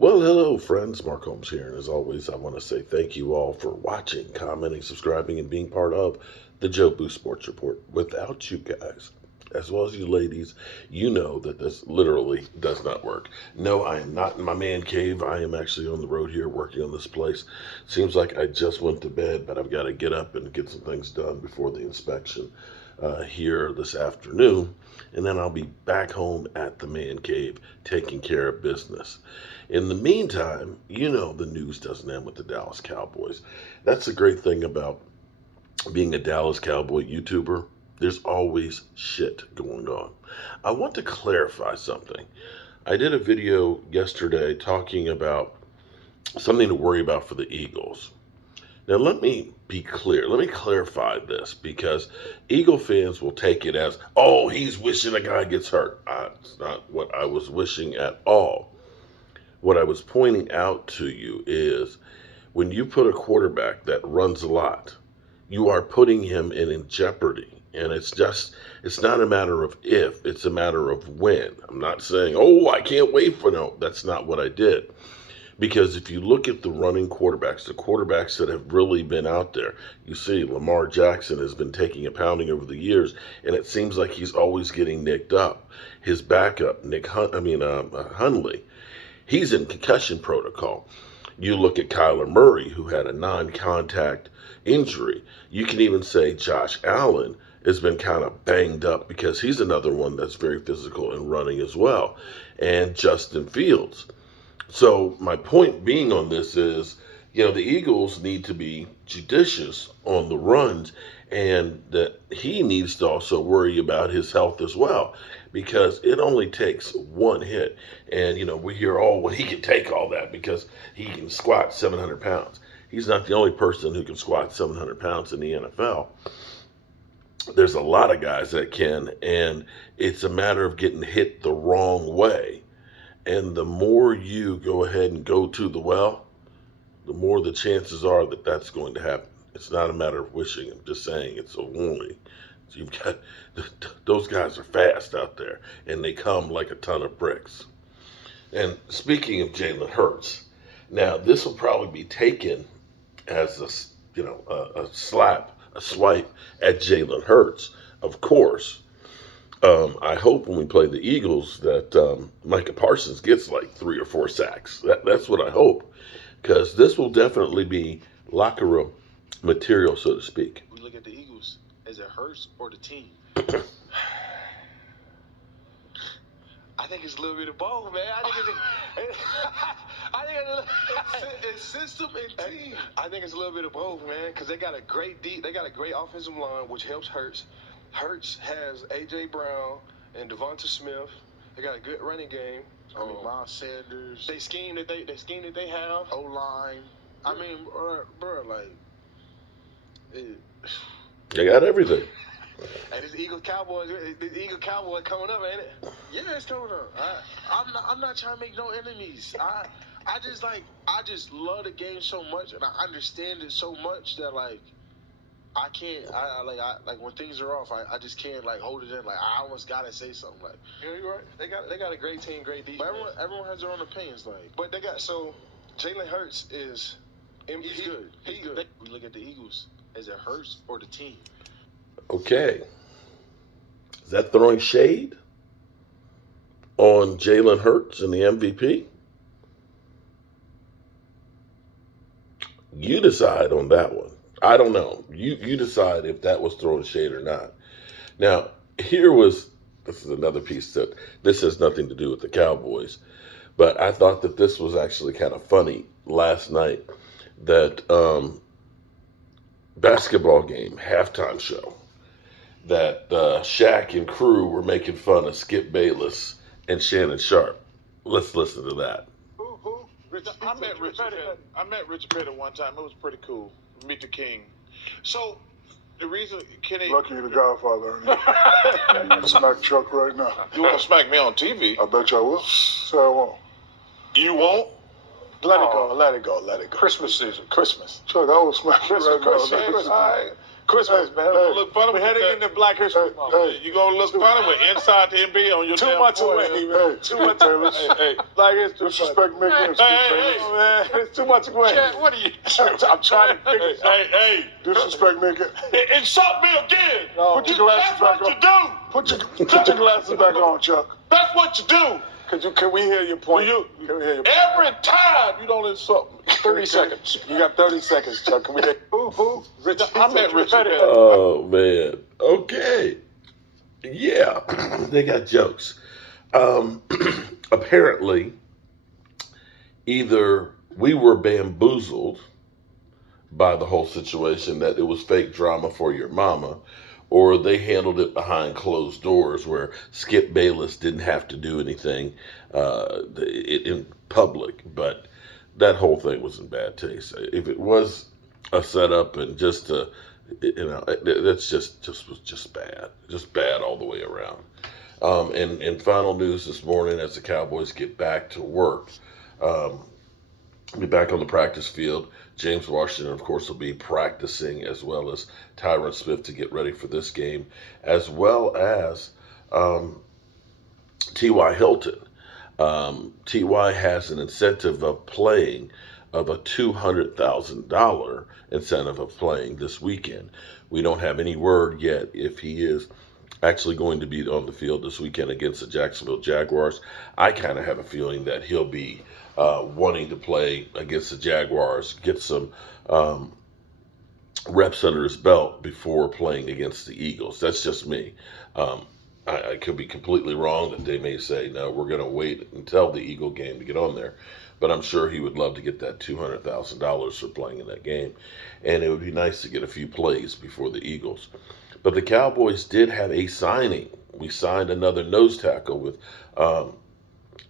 Well, hello, friends. Mark Holmes here, and as always, I want to say thank you all for watching, commenting, subscribing, and being part of the Joe Boo Sports Report. Without you guys, as well as you ladies, you know that this literally does not work. No, I am not in my man cave. I am actually on the road here working on this place. Seems like I just went to bed, but I've got to get up and get some things done before the inspection here this afternoon. And then I'll be back home at the man cave taking care of business. In the meantime, you know the news doesn't end with the Dallas Cowboys. That's the great thing about being a Dallas Cowboy YouTuber. There's always shit going on. I want to clarify something. I did a video yesterday talking about something to worry about for the Eagles. Now, let me be clear. Let me clarify this because Eagle fans will take it as, oh, he's wishing a guy gets hurt. It's not what I was wishing at all. What I was pointing out to you is when you put a quarterback that runs a lot, you are putting him in jeopardy. And it's not a matter of if, it's a matter of when. I'm not saying, oh, I can't wait for no. That's not what I did. Because if you look at the running quarterbacks, the quarterbacks that have really been out there, you see Lamar Jackson has been taking a pounding over the years, and it seems like he's always getting nicked up. His backup, Hundley, he's in concussion protocol. You look at Kyler Murray, who had a non-contact injury. You can even say Josh Allen has been kind of banged up because he's another one that's very physical and running as well. And Justin Fields. So my point being on this is, the Eagles need to be judicious on the runs, and that he needs to also worry about his health as well, because it only takes one hit. And, we hear, oh, well, he can take all that because he can squat 700 pounds. He's not the only person who can squat 700 pounds in the NFL. There's a lot of guys that can, and it's a matter of getting hit the wrong way. And the more you go ahead and go to the well, the more the chances are that that's going to happen. It's not a matter of wishing. I'm just saying it's a warning. So you've got, those guys are fast out there, and they come like a ton of bricks. And speaking of Jalen Hurts, now this will probably be taken as a swipe at Jalen Hurts, of course. I hope when we play the Eagles that Micah Parsons gets like 3 or 4 sacks. That's what I hope, because this will definitely be locker room material, so to speak. We look at the Eagles. Is it Hurts or the team? I think it's a little bit of both, man. It's system and team. I think it's a little bit of both, man, because they got a great offensive line, which helps Hurts. Hurts has A.J. Brown and Devonta Smith. They got a good running game. Miles Sanders. They scheme that they have. O-line. I mean, bro, They got everything. And this Eagle Cowboy coming up, ain't it? Yeah, it's coming up. I'm not trying to make no enemies. I just love the game so much, and I understand it so much that I can't. I when things are off, I just can't hold it in. I almost gotta say something. Yeah, you're right. They got a great team, great defense. But everyone has their own opinions. But they got Jalen Hurts is He's good. He's good. We look at the Eagles. Is it Hurts or the team? Okay. Is that throwing shade on Jalen Hurts and the MVP? You decide on that one. I don't know. You decide if that was throwing shade or not. Now, this is another piece that this has nothing to do with the Cowboys, but I thought that this was actually kind of funny last night, that basketball game halftime show that Shaq and crew were making fun of Skip Bayless and Shannon Sharp. Let's listen to that. Who? I met Richard Petty one time. It was pretty cool. Meet the King. So the reason Kenny. Lucky the Godfather. Smack Chuck right now. You want to smack me on TV? I bet you I will. Say I won't. You won't? Let it go. Let it go. Christmas season. Christmas. Chuck, I will smack you right now. Christmas. All right. Christmas, man. Hey, Look funny. We're heading into Black History Month. Hey, You gonna look funny with inside the NBA on your Too damn much boy, away, man. hey, Too much. Hey, Black History Month. disrespect Mickey and Steve Taylor. man, It's too much away. Chad, what are you? I'm trying to figure Hey, Disrespect Mickey. insult me again. No. Put your glasses That's back what on. you do. Put your glasses back on, Chuck. That's what you do. Can we hear your point? You- Can we hear your point? Every time you don't insult me. 30 seconds. You got 30 seconds, Chuck. Can we hear? Who? Rich. I met Richard Petty. Oh man. Okay. Yeah, they got jokes. Apparently, either we were bamboozled by the whole situation that it was fake drama for your mama, or they handled it behind closed doors where Skip Bayless didn't have to do anything in public. But that whole thing was in bad taste. If it was a setup and just that's was just bad all the way around. And final news this morning as the Cowboys get back to work. Be back on the practice field. James Washington, of course, will be practicing, as well as Tyron Smith to get ready for this game, as well as T.Y. Hilton. T.Y. has an incentive of a $200,000 incentive of playing this weekend. We don't have any word yet if he is actually going to be on the field this weekend against the Jacksonville Jaguars. I kind of have a feeling that he'll be wanting to play against the Jaguars, get some reps under his belt before playing against the Eagles. That's just me. I could be completely wrong that they may say, no, we're going to wait until the Eagle game to get on there. But I'm sure he would love to get that $200,000 for playing in that game. And it would be nice to get a few plays before the Eagles. But the Cowboys did have a signing. We signed another nose tackle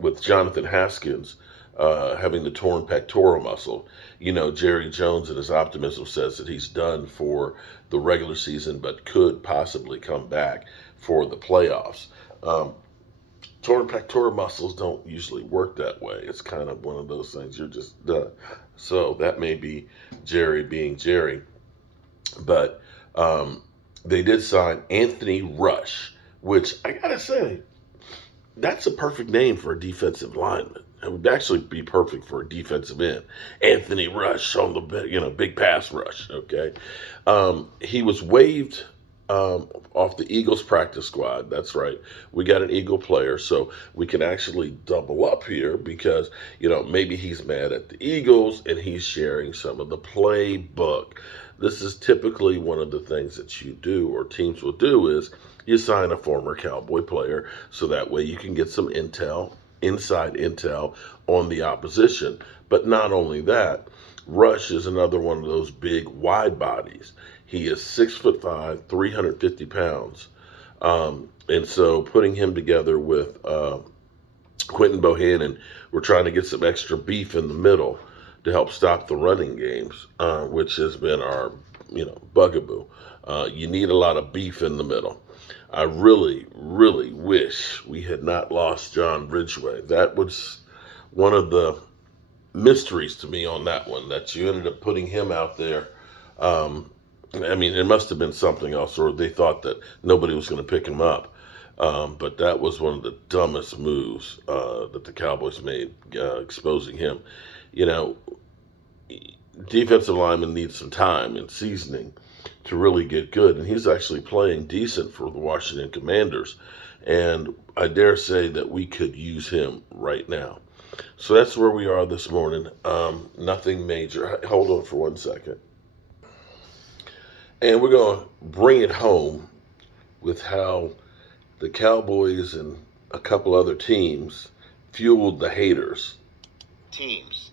with Jonathan Haskins having the torn pectoral muscle. You know, Jerry Jones in his optimism says that he's done for the regular season, but could possibly come back for the playoffs. Torn pectoral muscles don't usually work that way. It's kind of one of those things you're just done. So that may be Jerry being Jerry. But they did sign Anthony Rush, which I gotta say, that's a perfect name for a defensive lineman. It would actually be perfect for a defensive end. Anthony Rush on the big pass rush. Okay, he was waived off the Eagles practice squad. That's right. We got an Eagle player, so we can actually double up here because maybe he's mad at the Eagles and he's sharing some of the playbook. This is typically one of the things that you do or teams will do is you sign a former Cowboy player so that way you can get some inside intel on the opposition. But not only that, Rush is another one of those big wide bodies. He is 6'5", 350 pounds. And so putting him together with Quentin Bohannon, we're trying to get some extra beef in the middle to help stop the running games, which has been our, bugaboo. You need a lot of beef in the middle. I really, really wish we had not lost John Ridgeway. That was one of the mysteries to me on that one, that you ended up putting him out there. It must have been something else, or they thought that nobody was going to pick him up. But that was one of the dumbest moves that the Cowboys made, exposing him. Defensive linemen need some time and seasoning to really get good, and he's actually playing decent for the Washington Commanders, and I dare say that we could use him right now. So that's where we are this morning. Nothing major. Hold on for 1 second. And we're going to bring it home with how the Cowboys and a couple other teams fueled the haters. Teams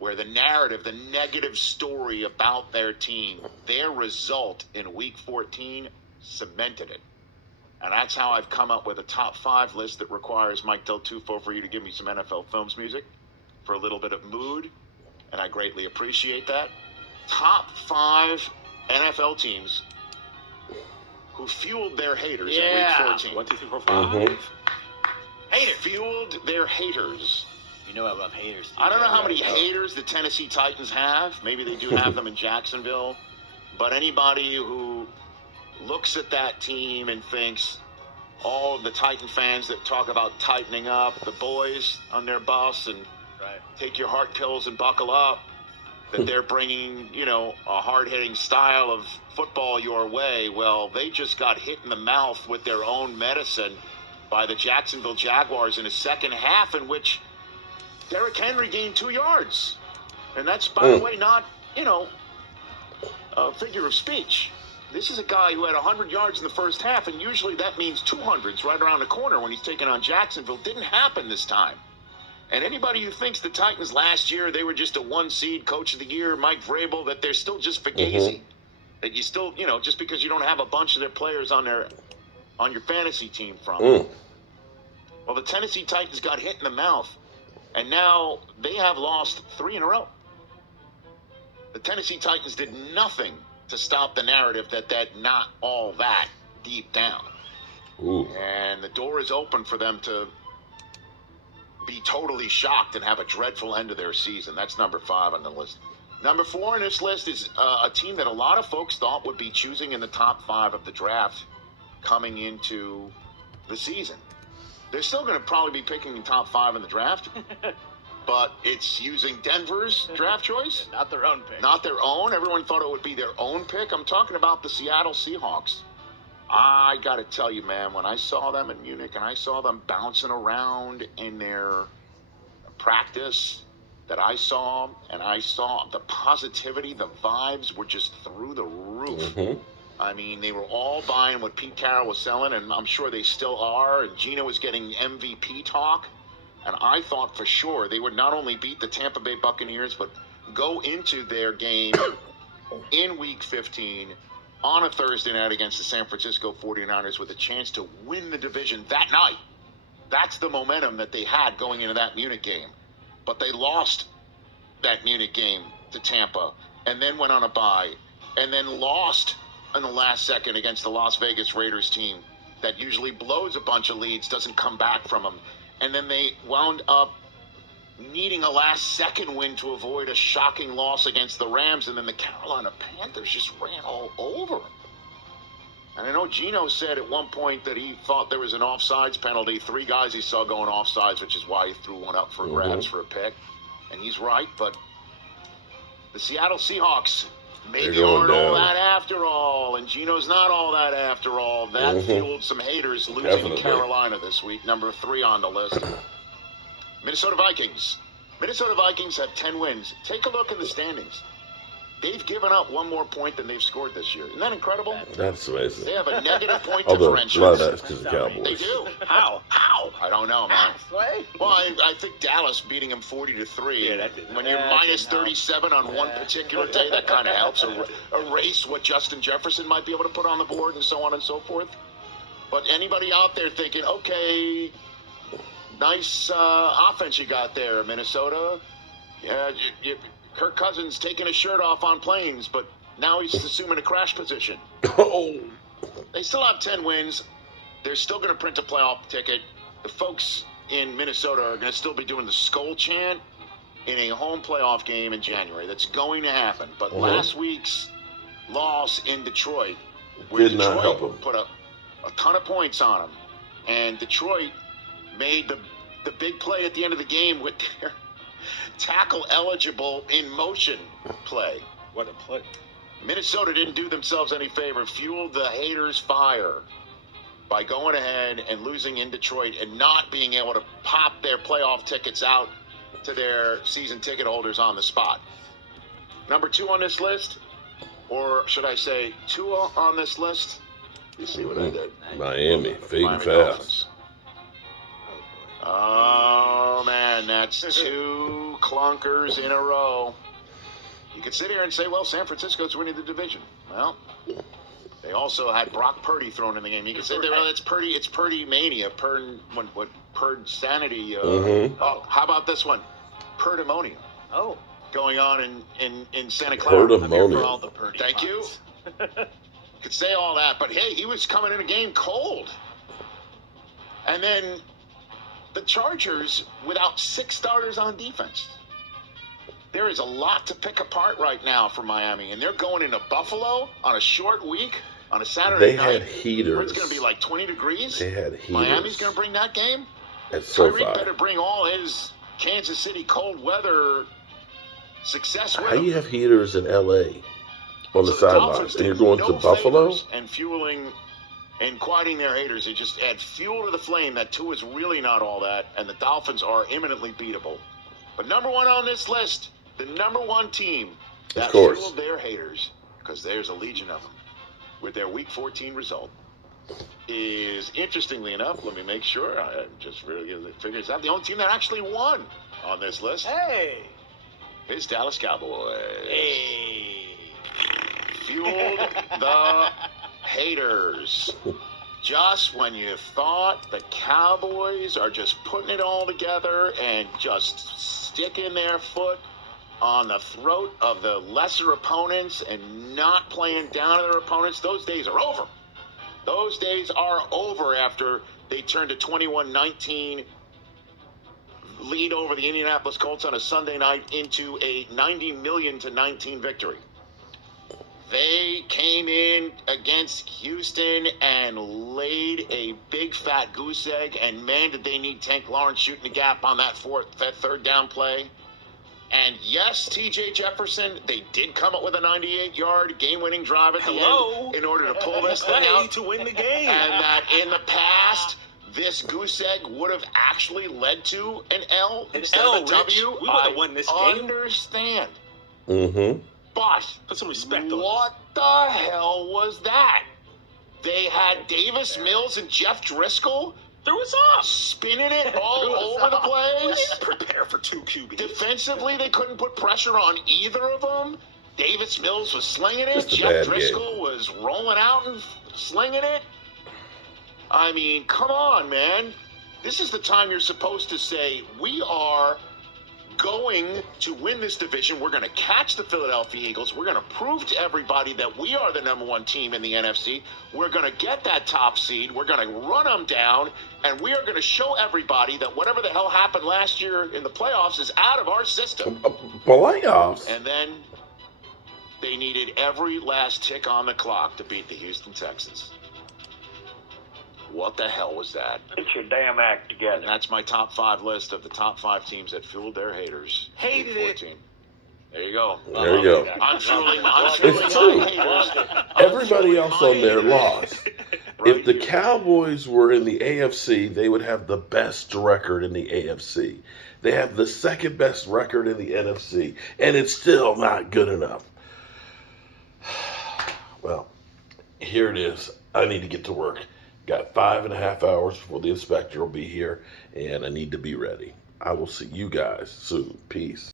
where the narrative, the negative story about their team, their result in Week 14 cemented it. And that's how I've come up with a top 5 list that requires Mike Del Tufo for you to give me some NFL Films music for a little bit of mood, and I greatly appreciate that. Top 5 NFL teams who fueled their haters in Week 14. 1, 2, 3, 4, 5. Mm-hmm. Haters. Fueled their haters. You know I love haters. I don't know how many haters the Tennessee Titans have. Maybe they do have them in Jacksonville. But anybody who looks at that team and thinks, all the Titan fans that talk about tightening up, the boys on their bus and take your heart pills and buckle up, that they're bringing, a hard-hitting style of football your way. Well, they just got hit in the mouth with their own medicine by the Jacksonville Jaguars in a second half in which Derrick Henry gained 2 yards. And that's, by the way, not, a figure of speech. This is a guy who had 100 yards in the first half, and usually that means 200s right around the corner when he's taking on Jacksonville. Didn't happen this time. And anybody who thinks the Titans last year, they were just a 1-seed coach of the year, Mike Vrabel, that they're still just fugazi. That you still, just because you don't have a bunch of their players on your fantasy team from. Well, the Tennessee Titans got hit in the mouth, and now they have lost 3 in a row. The Tennessee Titans did nothing to stop the narrative that not all that deep down. And the door is open for them to be totally shocked and have a dreadful end of their season. That's number 5 on the list. Number 4 on this list is a team that a lot of folks thought would be choosing in the top 5 of the draft coming into the season. They're still going to probably be picking in top 5 in the draft, but it's using Denver's draft choice. Not their own pick. Not their own. Everyone thought it would be their own pick. I'm talking about the Seattle Seahawks. I got to tell you, man, when I saw them in Munich and I saw them bouncing around in their practice that I saw, and I saw the positivity, the vibes were just through the roof. I mean, they were all buying what Pete Carroll was selling, and I'm sure they still are, and Gino was getting MVP talk. And I thought for sure they would not only beat the Tampa Bay Buccaneers, but go into their game in Week 15 on a Thursday night against the San Francisco 49ers with a chance to win the division that night. That's the momentum that they had going into that Munich game. But they lost that Munich game to Tampa and then went on a bye and then lost in the last second against the Las Vegas Raiders team that usually blows a bunch of leads, doesn't come back from them. And then they wound up needing a last-second win to avoid a shocking loss against the Rams, and then the Carolina Panthers just ran all over them. And I know Gino said at one point that he thought there was an offsides penalty. 3 guys he saw going offsides, which is why he threw one up for grabs for a pick. And he's right, but the Seattle Seahawks maybe aren't all that after all, and Gino's not all that after all. That fueled some haters losing to Carolina this week. Number 3 on the list. Minnesota Vikings. Minnesota Vikings have 10 wins. Take a look at the standings. They've given up 1 more point than they've scored this year. Isn't that incredible? That's amazing. They have a negative point Although, differential. a lot of that's because of the Cowboys. They do. How? I don't know, man. Well, I think Dallas beating them 40-3. Yeah, that didn't. When you're minus 37 on one particular day, that kind of helps erase what Justin Jefferson might be able to put on the board and so on and so forth. But anybody out there thinking, okay, nice offense you got there, Minnesota. Yeah, Kirk Cousins taking his shirt off on planes, but now he's assuming a crash position. They still have 10 wins. They're still going to print a playoff ticket. The folks in Minnesota are going to still be doing the Skol chant in a home playoff game in January. That's going to happen. But last week's loss in Detroit, where Did not help them. put a ton of points on them, and Detroit made the big play at the end of the game with their tackle eligible in motion play. What a play. Minnesota didn't do themselves any favor, fueled the haters' fire by going ahead and losing in Detroit and not being able to pop their playoff tickets out to their season ticket holders on the spot. Number 2 on this list, or should I say Tua on this list? You see what I did? Miami, fading Miami fast. Dolphins. Oh, man, that's 2 clunkers in a row. You could sit here and say, well, San Francisco's winning the division. Well, they also had Brock Purdy thrown in the game. You could say, well, it's Purdy mania, Purd sanity. Oh, how about this one? Purdamonia. Oh. Going on in Santa Clara. Purdamonia. Thank you. Could say all that, but hey, he was coming in a game cold. And then the Chargers without 6 starters on defense. There is a lot to pick apart right now for Miami, and they're going into Buffalo on a short week on a Saturday They night. had heaters. Where it's going to be like 20 degrees. They had heaters. Miami's going to bring that game. At SoFi. Tyreek better bring all his Kansas City cold weather success with How him. you have heaters in L.A. on the So sidelines, Dolphins and you're did going no to Buffalo? favors and fueling and quieting their haters. They just add fuel to the flame. That Tua is really not all that, and the Dolphins are imminently beatable. But number one on this list, the number one team that fueled their haters, because there's a legion of them, with their Week 14 result, is, interestingly enough, let me make sure, I just really figured it's not the only team that actually won on this list. Hey. It's Dallas Cowboys. Hey. Fueled the haters. Just when you thought the Cowboys are just putting it all together and just sticking their foot on the throat of the lesser opponents and not playing down to their opponents, those days are over. Those days are over after they turned a 21-19 lead over the Indianapolis Colts on a Sunday night into a 90-19 victory. They came in against Houston and laid a big fat goose egg, and man, did they need Tank Lawrence shooting the gap on that third down play. And yes, T.J. Jefferson, they did come up with a 98-yard game-winning drive at the end in order to pull this thing out to win the game. And that in the past, this goose egg would have actually led to an L instead of a W. We would have won this game. Understand. Mm-hmm. But Put some respect on what the hell was that? They had Davis Mills and Jeff Driscoll Threw us off. spinning it all over the place. We didn't prepare for two QBs. Defensively, they couldn't put pressure on either of them. Davis Mills was slinging it. Just a Jeff bad Driscoll was rolling out and slinging it. I mean, come on, man. This is the time you're supposed to say, we are going to win this division. We're going to catch the Philadelphia Eagles. We're going to prove to everybody that we are the number one team in the NFC. We're going to get that top seed. We're going to run them down. And we are going to show everybody that whatever the hell happened last year in the playoffs is out of our system. Playoffs? And then they needed every last tick on the clock to beat the Houston Texans. What the hell was that? Get your damn act And together. that's my top 5 list of the top 5 teams that fueled their haters. Hated Week it. 14. There you go. There you go. I'm fueling It's true. my haters. Everybody else on there lost. Right If the here. Cowboys were in the AFC, they would have the best record in the AFC. They have the second best record in the NFC, and it's still not good enough. Well, here it is. I need to get to work. Got 5.5 hours before the inspector will be here, and I need to be ready. I will see you guys soon. Peace.